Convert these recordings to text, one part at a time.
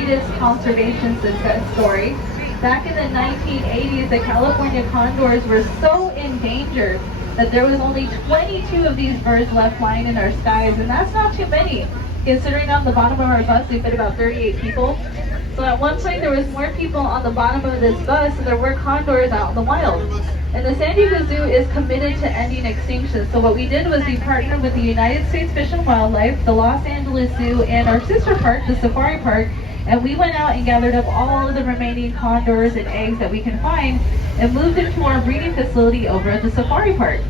greatest conservation success story. Back in the 1980s, the California condors were so endangered that there was only 22 of these birds left flying in our skies, and that's not too many. Considering on the bottom of our bus we fit about 38 people. So at one point there was more people on the bottom of this bus than there were condors out in the wild. And the San Diego Zoo is committed to ending extinction. So what we did was we partnered with the United States Fish and Wildlife, the Los Angeles Zoo, and our sister park, the Safari Park, and we went out and gathered up all of the remaining condors and eggs that we can find and moved them to our breeding facility over at the Safari Park.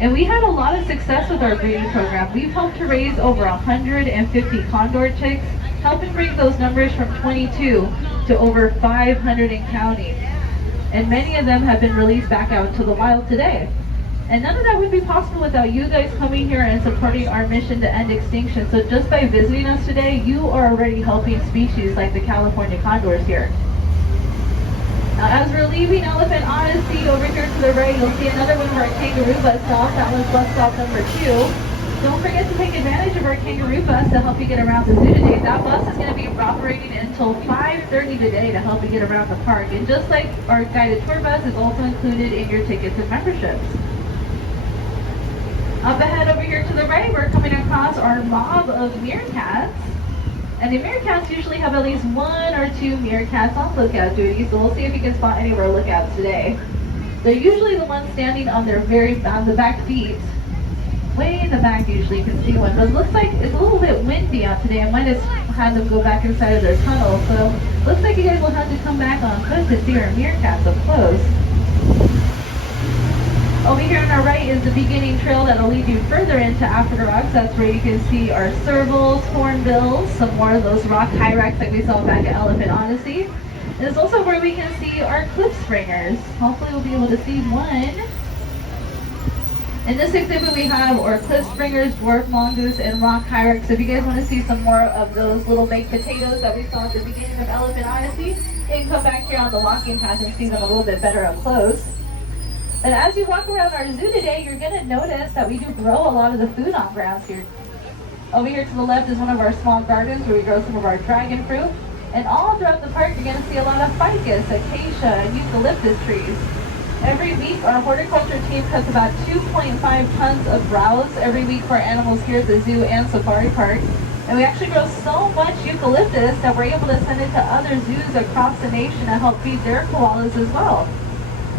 And we had a lot of success with our breeding program. We've helped to raise over 150 condor chicks, helping bring those numbers from 22 to over 500 and counting. And many of them have been released back out into the wild today. And none of that would be possible without you guys coming here and supporting our mission to end extinction. So just by visiting us today, you are already helping species like the California condors here. Now, as we're leaving Elephant Odyssey over here to the right, you'll see another one of our Kangaroo Bus stops. That one's bus stop number 2. Don't forget to take advantage of our Kangaroo Bus to help you get around the zoo today. That bus is going to be operating until 5:30 today to help you get around the park. And just like our guided tour bus is also included in your tickets and memberships. Up ahead over here to the right, we're coming across our mob of meerkats. And the meerkats usually have at least 1 or 2 meerkats on lookout duty, so we'll see if you can spot any of our lookouts today. They're usually the ones standing on their on the back feet. Way in the back usually you can see one, but it looks like it's a little bit windy out today. I might have had them go back inside of their tunnel, so looks like you guys will have to come back on foot to see our meerkats up close. Over here on our right is the beginning trail that'll lead you further into Africa Rocks. That's where you can see our servals, hornbills, some more of those rock hyrax like we saw back at Elephant Odyssey. And it's also where we can see our cliff springers. Hopefully we'll be able to see one. In this exhibit we have our cliff springers, dwarf mongoose, and rock hyrax. So if you guys want to see some more of those little baked potatoes that we saw at the beginning of Elephant Odyssey, you can come back here on the walking path and see them a little bit better up close. And as you walk around our zoo today, you're going to notice that we do grow a lot of the food on grounds here. Over here to the left is one of our small gardens where we grow some of our dragon fruit. And all throughout the park, you're going to see a lot of ficus, acacia, and eucalyptus trees. Every week, our horticulture team cuts about 2.5 tons of browse every week for animals here at the zoo and safari park. And we actually grow so much eucalyptus that we're able to send it to other zoos across the nation to help feed their koalas as well.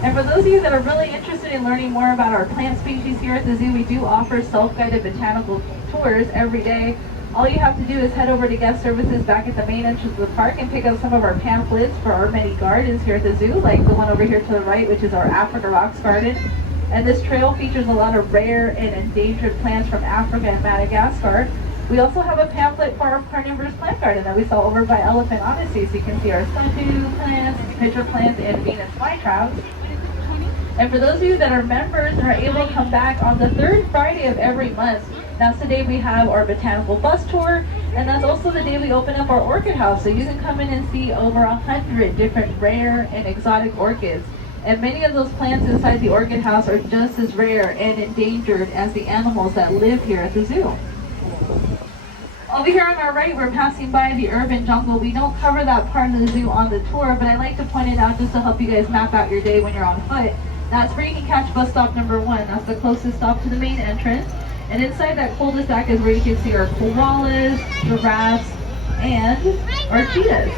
And for those of you that are really interested in learning more about our plant species here at the zoo, we do offer self-guided botanical tours every day. All you have to do is head over to guest services back at the main entrance of the park and pick up some of our pamphlets for our many gardens here at the zoo, like the one over here to the right, which is our Africa Rocks garden. And this trail features a lot of rare and endangered plants from Africa and Madagascar. We also have a pamphlet for our carnivorous plant garden that we saw over by Elephant Odyssey, so you can see our sundew plants, pitcher plants, and Venus flytraps. And for those of you that are members and are able to come back on the 3rd Friday of every month, that's the day we have our Botanical Bus tour, and that's also the day we open up our orchid house, so you can come in and see over 100 different rare and exotic orchids. And many of those plants inside the orchid house are just as rare and endangered as the animals that live here at the zoo. Over here on our right, we're passing by the urban jungle. We don't cover that part of the zoo on the tour, but I like to point it out just to help you guys map out your day when you're on foot. That's where you can catch bus stop number 1. That's the closest stop to the main entrance. And inside that cul-de-sac is where you can see our koalas, giraffes, and our cheetahs.